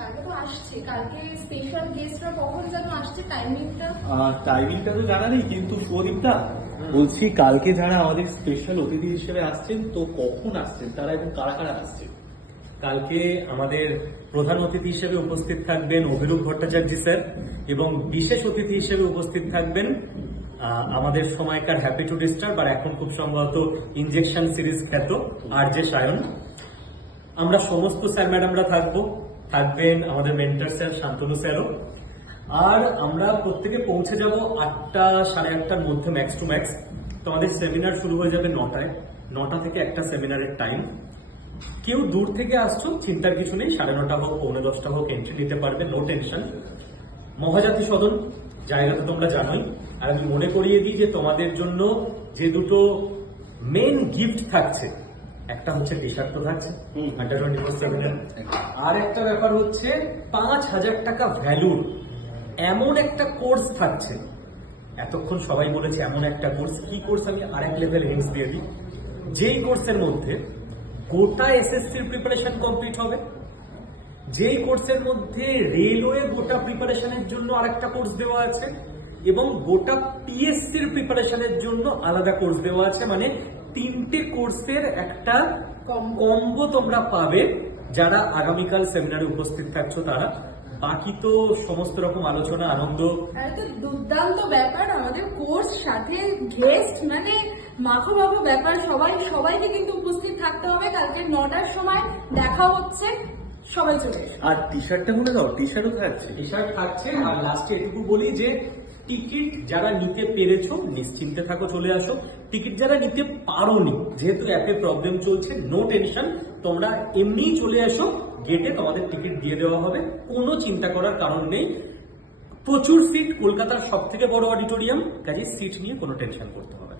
কালকে তো আসছে, কালকে স্পেশাল গেস্টরা কখন যেন আসছে, টাইমিংটা টাইমিংটা তো জানা নেই, কিন্তু শুভদীপদা বলছি কালকে যারা আমাদের স্পেশাল অতিথি হিসেবে আসছেন তো কখন আসছেন তারা এবং কারা কারা আসছেন? কালকে আমাদের প্রধান অতিথি হিসেবে উপস্থিত থাকবেন অভিরূপ ভট্টাচার্য স্যার, এবং বিশেষ অতিথি হিসেবে উপস্থিত থাকবেন আমাদের সময়কার হ্যাপি টু ডিস্টার্ব আর এখন খুব সম্ভবত ইনজেকশন সিরিজ খ্যাত আর.জে. সায়ন। আমরা সমস্ত স্যার ম্যাডামরা থাকবেন আমাদের মেন্টর স্যার শান্তনু স্যারও। আর আমরা প্রত্যেকে পৌঁছে যাব 8টা সাড়ে 8টার মধ্যে ম্যাক্স টু ম্যাক্স। তো আমাদের সেমিনার শুরু হয়ে যাবে 9টায়, 9টা থেকে একটা সেমিনারের টাইম। কেউ দূর থেকে আসছো চিন্তার কিছু নেই, 9:30 হোক 9:45 হোক এন্ট্রি নিতে পারবে, নো টেনশন। মহাজাতি সদন জায়গা তো তোমরা জানোই। আর আমি মনে করিয়ে দিই যে তোমাদের জন্য যে দুটো মেন গিফট থাকছে, একটা হচ্ছে টি শার্ট তো থাকছে আন্ডার 24 সেমিনার, আর একটা ব্যাপার হচ্ছে 5,000 টাকা ভ্যালুর এমন একটা কোর্স থাকছে। এতক্ষণ সবাই বলেছে এমন একটা কোর্স, কি কোর্স আমি আরেক লেভেল হিন্টস দিয়ে দিই। যেই কোর্সের মধ্যে গোটা এসএসসির প্রিপারেশন কমপ্লিট হবে, যেই কোর্সের মধ্যে রেলওয়ে গোটা প্রিপারেশনের জন্য আরেকটা কোর্স দেওয়া আছে, এবং গোটা পিএসসির প্রিপারেশনের জন্য আলাদা কোর্স দেওয়া আছে। মানে 3টে কোর্সের একটা কম্বো তোমরা পাবে যারা আগামীকাল সেমিনারে উপস্থিত থাকছো তারা। বাকি তো সমস্ত রকম আলোচনা আনন্দ। তো দুর্দান্ত ব্যাপার, আমাদের কোর্স সাথে গেস্ট, মানে মাখো মাখো ব্যাপার। সবাইকে কিন্তু উপস্থিত থাকতে হবে। কালকে 9টার সময় দেখা হচ্ছে, সবাই চলে এসো। আর টি শার্টটা বলে দাও, টি শার্টও থাকছে। টি শার্ট থাকছে। আর লাস্টে এটুকু বলি যে টিকিট যারা নিতে পেরেছো নিশ্চিন্তে থাকো, চলে আসো। টিকিট যারা নিতে পারোনি, যেহেতু অ্যাপে প্রবলেম চলছে, নো টেনশন, তোমরা এমনিই চলে আসো, গেটে তোমাদের টিকিট দিয়ে দেওয়া হবে, কোনো চিন্তা করার কারণ নেই। প্রচুর সিট, কলকাতার সব থেকে বড় অডিটোরিয়াম, কাজে সিট নিয়ে কোনো টেনশন করতে হবে না।